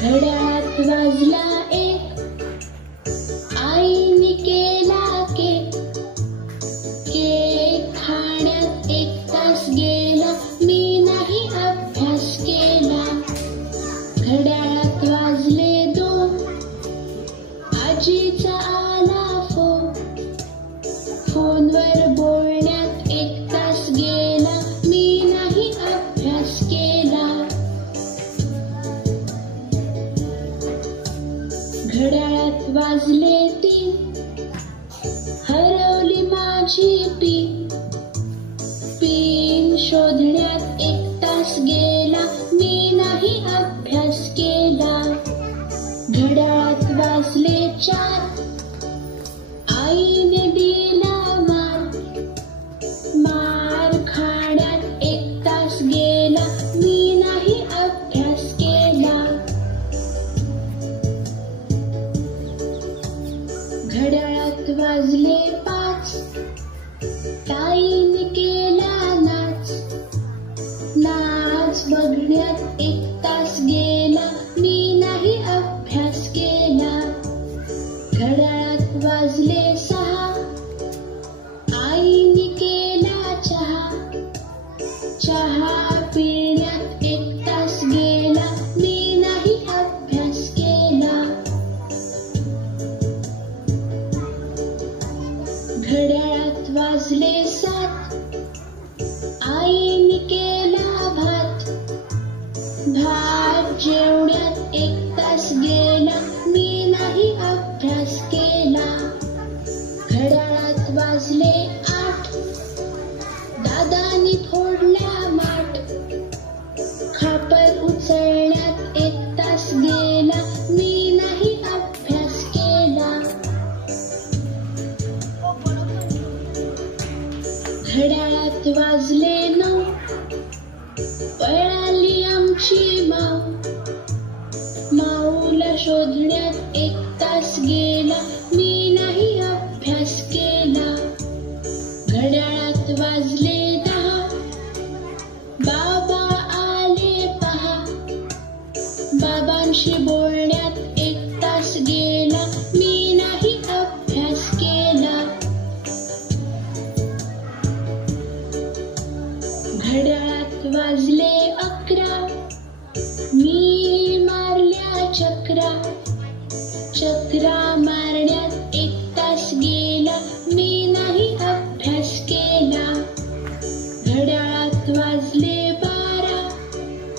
घड्याळात वाजला एक, आईने केला केक. केक खाण्यात 1 तास गेला, मी नाही अभ्यास केला. घड्याळात वाजले 2, आजीचा आला फोन. फोनवर बोलण्यात 1 तास गेला, मी नाही अभ्यास केला. घड्याळात वाजले 3, हरवली माझी पिन शोधण्यात 1 तास गेला, मी नाही अभ्यास केला. घड्याळात वाजले 4, आईने दिला मार खाण्यात 1 तास गेला, मी नाही अभ्यास केला. घड्याळात वाजले 5, ताईने केला नाच बघण्यात 1 तास गेला, मी नाही अभ्यास केला. घड्याळात वाजले 6, आईने केला चहा पिण्यात 1 तास गेला, मी नाही अभ्यास केला. घड्याळात वाजले 7, आईने केला भात जेवण्यात 1 तास गेला, मी नाही अभ्यास केला. घड्याळात वाजले 8, दादानी फोडला माठ. खापर उचलण्यात 1 तास गेला, मी नाही अभ्यास केला. घड्याळात वाजले 9, पळाली आमची माऊला शोधण्यात 1 तास गेला, मी नाही अभ्यास केला. घड्याळात वाजले 10, बाबा आले पहा. बाबांशी